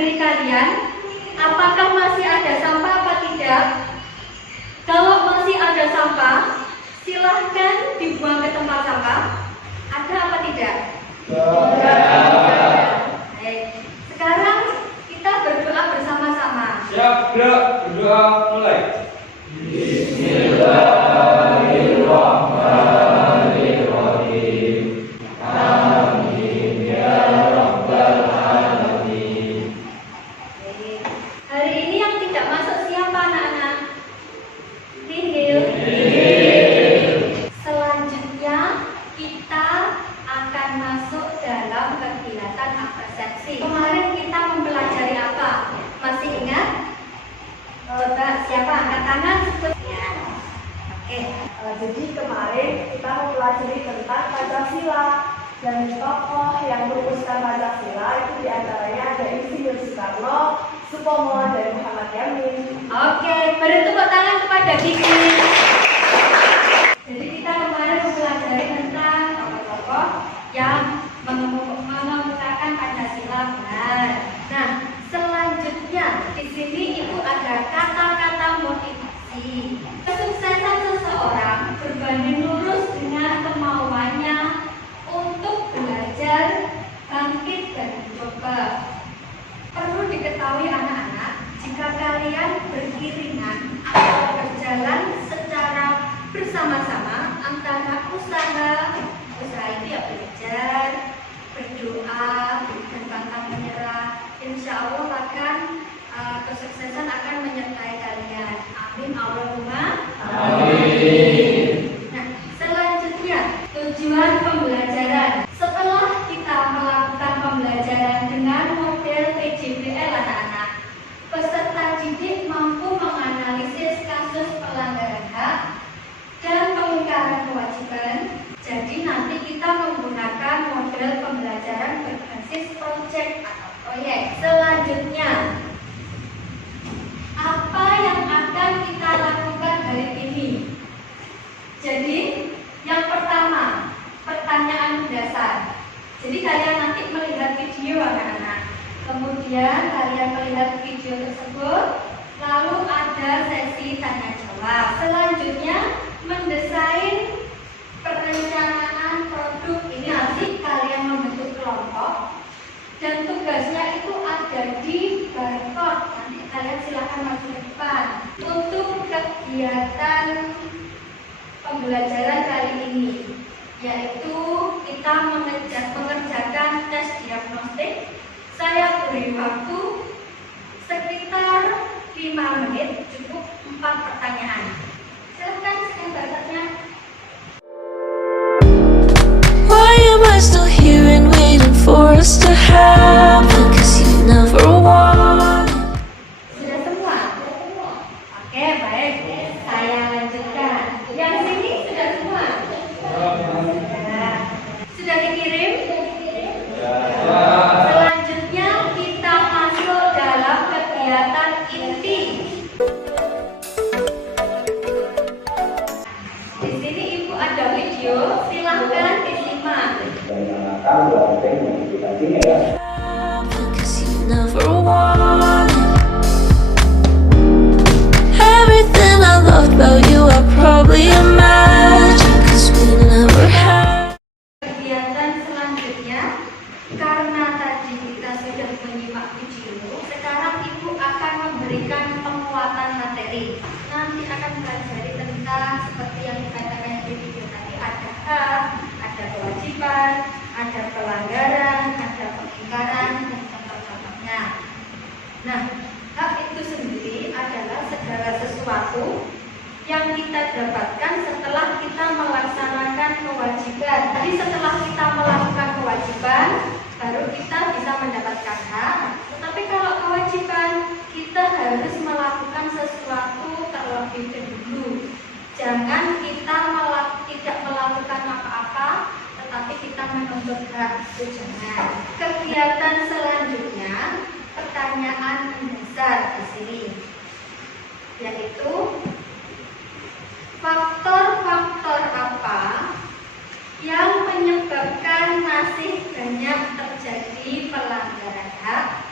diri kalian, apakah masih ada sampah apa tidak? Kalau masih ada sampah, silahkan dibuang ke tempat sampah. Ada apa tidak? Baik. Sekarang kita berdoa bersama-sama. Siap, gerak, berdoa mulai. Bismillahirrahmanirrahim. Amin ya rabbal alamin. Hari ini yang tidak masuk siapa anak-anak? Nihil. Selanjutnya kita akan masuk dalam kegiatan apresiasi. Kemarin kita mempelajari apa? Masih ingat? Coba siapa angkat tangan? Ya. Oke. Jadi kemarin kita mempelajari tentang Pancasila, dan tokoh yang merumuskan Pancasila itu diantaranya ada Insinyur Soekarno, Supomo, dan Muhammad Yamin. Oke, beri tepuk tangan kepada Kiki. Jadi kita kemarin mempelajari tentang tokoh-tokoh yang mengemukakan Pancasila benar. Nah, selanjutnya di sini itu ada kata-kata motivasi. Kesuksesan seseorang berbanding lurus dengan kemauannya untuk belajar, bangkit, dan mencoba. Perlu diketahui anak-anak, jika kalian beriringan atau berjalan secara bersama-sama antara usaha itu ya belajar, berdoa, dan pantang menyerah, insya Allah akan kesuksesan akan menyertai kalian. Amin Allahumma amin. Nah, selanjutnya tujuan pembelajaran. Setelah kita melakukan pembelajaran dengan model PJBL anak-anak, peserta didik mampu menganalisis kasus pelanggaran hak dan pengingkaran kewajiban. Jadi nanti kita menggunakan model pembelajaran berbasis proyek atau proyek. Selanjutnya, apa yang akan kita lakukan hari ini? Jadi, yang pertama, pertanyaan dasar. Jadi kalian nanti melihat video anak-anak. Kemudian kalian melihat video tersebut, lalu ada sesi tanya jawab. Selanjutnya, mendesain perencanaan produk. Ini nanti kalian membentuk kelompok dan tugasnya itu ada di barcode. Nanti kalian silakan masuk ke depan. Untuk kegiatan pembelajaran kali ini, yaitu kita mengerjakan tes diagnostik. Saya beri waktu sekitar 5 menit, cukup 4 pertanyaan. Silakan scan barcode-nya. Why am I still here and waiting for us to happen? 'Cause you never want. Sudah semua? Oke, baik. Saya lanjutkan. Yang sini sudah semua? Sudah. Sudah dikirim? Selanjutnya kita masuk dalam kegiatan inti. Di sini Ibu ada video, silahkan disimak. Cause you never want. Everything I loved about you I probably imagined. 'Cause we never had. Kegiatan selanjutnya, karena tadi kita sudah menyimak video, sekarang Ibu akan memberikan penguatan materi. Nanti akan pelajari tentang seperti yang dikatakan di video tadi, ada hak, ada kewajiban, ada pelanggaran, ada pengingkaran, dan contoh-contohnya. Nah, hak itu sendiri adalah segala sesuatu yang kita dapatkan setelah kita melaksanakan kewajiban. Jadi setelah kita melakukan kewajiban, baru kita bisa mendapatkan hak. Tetapi kalau kewajiban, kita harus melakukan sesuatu terlebih dahulu. Jangan kita tidak melakukan apa-apa, tetapi kita menuntut hak, itu jangan. Kegiatan selanjutnya, pertanyaan mendasar di sini, yaitu faktor-faktor apa yang menyebabkan masih banyak terjadi pelanggaran hak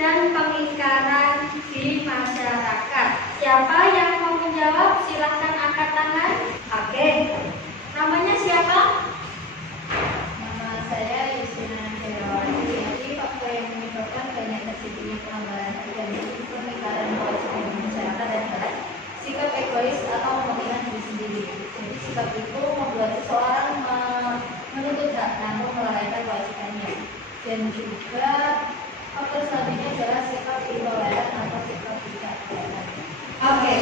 dan dan pengingkaran di masyarakat. Siapa yang mau menjawab? Silahkan angkat tangan. Oke. Namanya siapa? Nama saya Yustina Herawati. Jadi faktor yang menyebabkan banyak terjadinya pelanggaran hak dan itu pengingkaran kewajiban masyarakat adalah sikap egois atau mementingkan diri sendiri. Jadi sikap itu membuat seseorang menuntut hak namun melalaikan kewajibannya. Dan juga faktor selanjutnya adalah sikap intoleran atau sikap tidak toleran. Oke,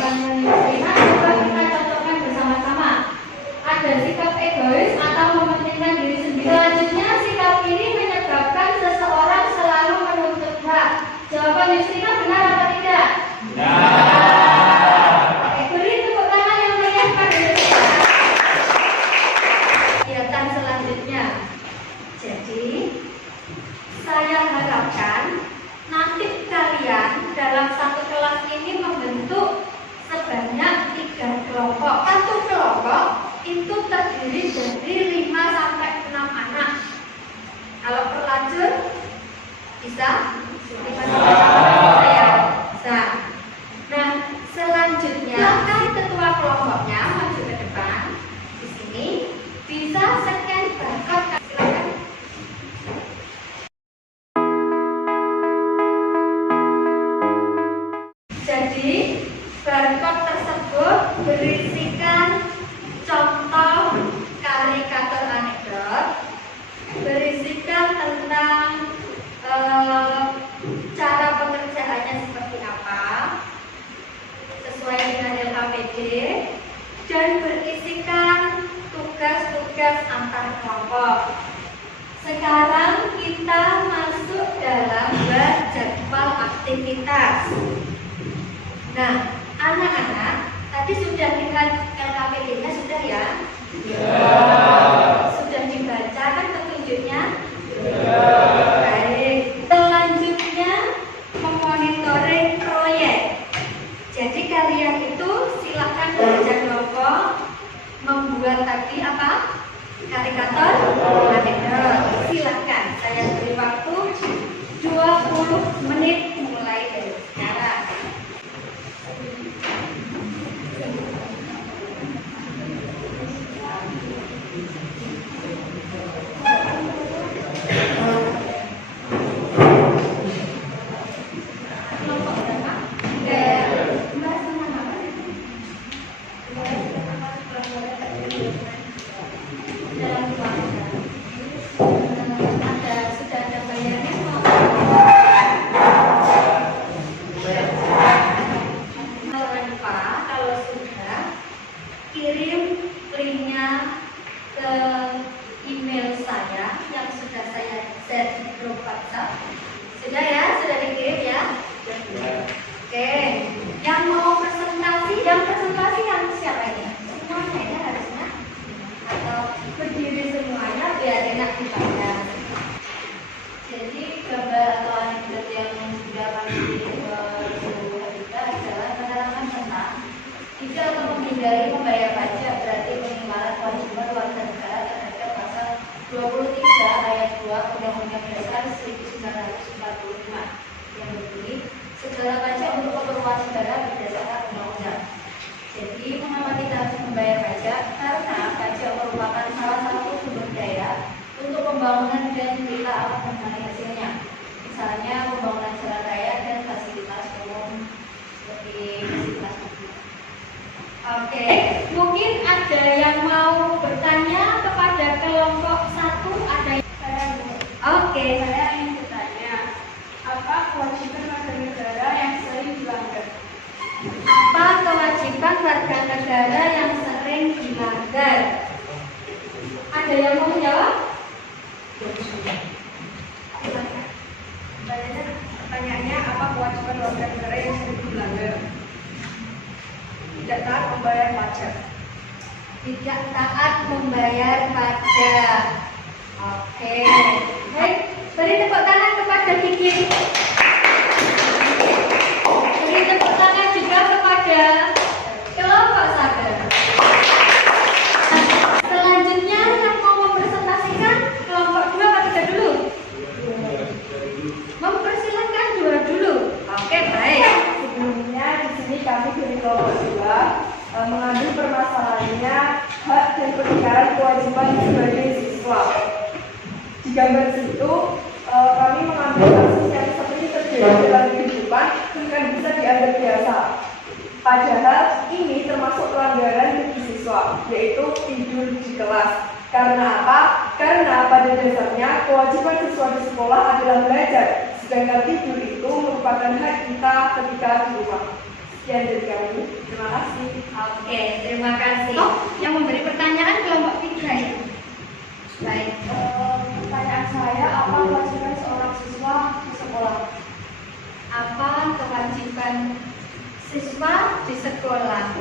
Yustina, coba kita contohkan bersama-sama. Ada sikap egois atau mementingkan diri sendiri. Selanjutnya, sikap ini menyebabkan seseorang selalu menuntut hak. Jawaban Yustina benar atau tidak? Oke, beri tepuk tangan yang meriah pada Yustina. Kegiatan selanjutnya. Jadi, saya harapkan nanti kalian dalam satu kelas ini membentuk sebanyak 3 kelompok. Satu kelompok itu terdiri dari 5 sampai 6 anak. Kalau terlanjur bisa 5 sampai 6 anak ya. Bisa. Nah, selanjutnya kan ketua kelompoknya maju ke depan. Di sini bisa scan barcode. Silakan. Jadi, barcode tersebut berisikan contoh karikatur anekdot, berisikan tentang cara pengerjaannya seperti apa, sesuai dengan LKPD, dan berisikan tugas-tugas antar kelompok. Sekarang kita masuk dalam jadwal aktivitas. Nah, anak-anak, tadi sudah lihat LKPD-nya sudah ya? Sudah dibaca kan petunjuknya? Baik. Selanjutnya memonitoring proyek. Jadi kalian itu silakan belajar kelompok membuat tadi apa? Karikatur anekdot. Silakan. Saya beri waktu 20 menit mulai dari sekarang. Kirim linknya ke email saya yang sudah saya share di grup WhatsApp. Sudah ya? Sudah dikirim ya? Oke. Yang mau presentasi, yang siapa ini? Semuanya ya harusnya? Atau berdiri semuanya biar enak dibaca. Jadi gambar atau anekdot yang sudah kami kita adalah menerangkan tentang tidak atau menghindari membayar pajak berarti pengingkaran kewajiban warga negara terhadap pasal 23 ayat 2 Undang-Undang Dasar 1945 yang berbunyi segala pajak untuk keperluan negara berdasarkan undang-undang. Jadi mengapa kita harus membayar pajak? Karena pajak merupakan salah satu sumber daya untuk pembangunan dan kita akan mencari hasilnya. Misalnya pembangunan jalan raya dan fasilitas umum seperti fasilitas publik. Oke, mungkin ada yang mau bertanya kepada kelompok 1, ada yang Oke, Saya ingin bertanya, apa kewajiban warga negara yang sering dilanggar? apa kewajiban warga negara yang sering dilanggar? Ada yang mau menjawab? Pertanyaannya, apa kewajiban warga negara yang sering dilanggar? Tidak taat membayar pajak. Tidak taat membayar pajak. Oke. Baik, beri tepuk tangan kepada Kiki. Beri tepuk tangan juga kepada kelompok 1. Selanjutnya yang mau mempresentasikan kelompok 2 atau 3 dulu? Mempersilahkan 2 dulu. mengambil permasalahannya hak dan peningkatan kewajiban sebagai siswa. Di gambar situ kami mengambil kasus yang seperti terjadi dalam kehidupan dan bisa dianggap biasa. Padahal ini termasuk pelanggaran bagi siswa, yaitu tidur di kelas. Karena apa? Karena pada dasarnya kewajiban siswa di sekolah adalah belajar, sedangkan tidur itu merupakan hak kita ketika di rumah. Sekian dari kami. Terima kasih. Oke, terima kasih. Yang memberi pertanyaan kelompok 3 ya. Baik. Pertanyaan saya, apa kewajiban seorang siswa di sekolah? Apa kewajiban siswa di sekolah?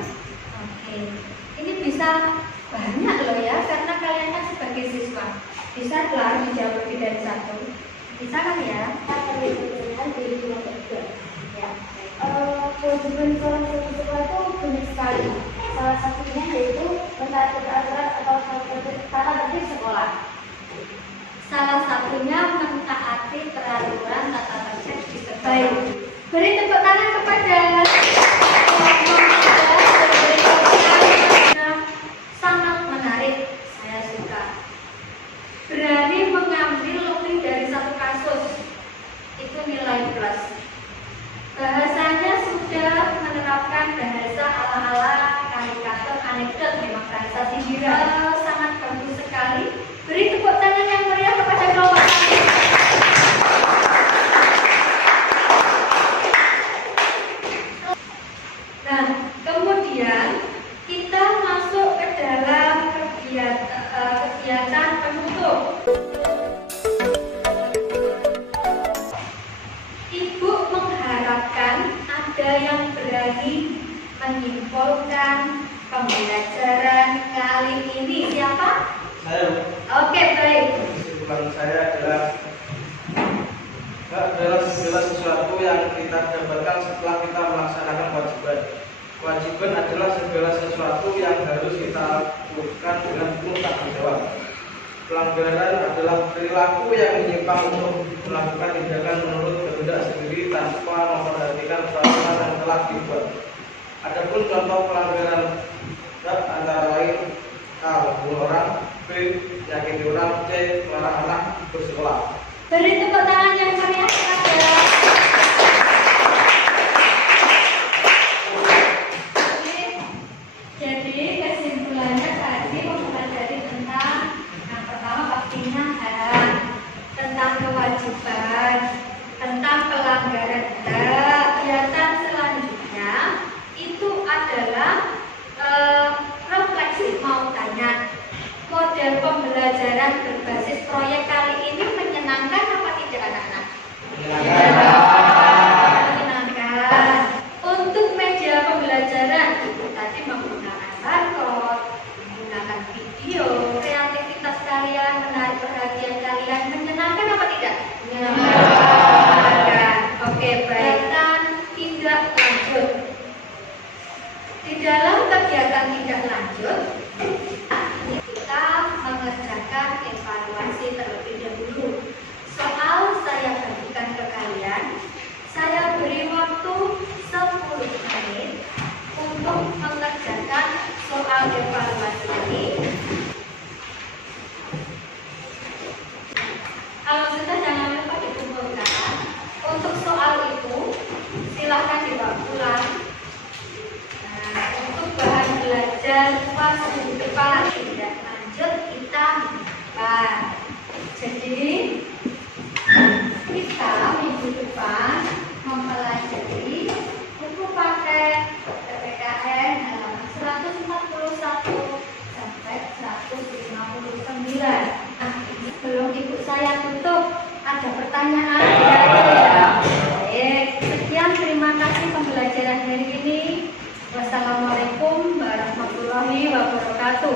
Oke. Ini bisa banyak loh ya, karena kalian kan sebagai siswa. Bisa lah dijawab lebih dari satu. Bisa kan ya? Pertanyaan dari kelompok 3. Ya. Kewajiban seorang siswa sekolah itu banyak sekali. Salah satunya yaitu mentaati peraturan atau tata tertib sekolah. Salah satunya mentaati peraturan tata tertib di sekolah. Baik. Beri tepuk tangan kepada sangat menarik. Saya suka. Berani mengambil lebih dari satu kasus. Itu nilai plus. Bahasanya sudah menerapkan bahasa ala-ala karikatur anekdot, memang bahasa sindiran. Sangat bagus sekali. Beri tepuk tangan yang meriah kepada kelompok kami. Nah, kemudian kita masuk ke dalam kegiatan penutup. Ibu mengharapkan ada yang berani menyimpulkan pembelajaran kali ini. Siapa? Saya. Oke, baik. Kesimpulan saya adalah hak adalah segala sesuatu yang kita dapatkan setelah kita melaksanakan kewajiban. Kewajiban adalah segala sesuatu yang harus kita lakukan dengan penuh tanggung jawab. Pelanggaran adalah perilaku yang menyimpang untuk melakukan tindakan menurut kehendak sendiri tanpa memperhatikan peraturan yang telah dibuat. Adapun contoh pelanggaran hak antara lain A. Bunuh orang, B. Nyakiti orang, C. Melarang anak bersekolah. Beri tepuk tangan yang meriah kepada. Jadi kesimpulannya tadi mempelajari tentang yang pertama pastinya hak, tentang kewajiban, tentang pelanggaran hak. Kegiatan selanjutnya itu adalah refleksi. Mau tanya, model pembelajaran berbasis proyek kali ini menyenangkan apa tidak anak-anak? Menyenangkan. Untuk media pembelajaran itu tadi menggunakan barcode, menggunakan video, kreativitas kalian, menarik perhatian kalian, menyenangkan apa tidak? Menyenangkan. Oke, baik. Dan tindak lanjut. Di dalam kegiatan tindak lanjut, kita mengerjakan evaluasi terlebih dahulu. Soal saya bagikan ke kalian. Saya beri waktu 10 menit untuk mengerjakan soal evaluasi ini. Kalau sudah jangan lupa dikumpulkan. Untuk soal itu silahkan dibawa pulang. Nah, untuk bahan belajar pas minggu depan tidak lanjut kita jadi kita minggu depan mempelajari buku paket PPKN halaman 141 sampai 159. Nah, belum ibu saya tutup, ada pertanyaan ya? Baik, sekian, terima kasih pembelajaran hari ini. Wassalamualaikum warahmatullahi wabarakatuh.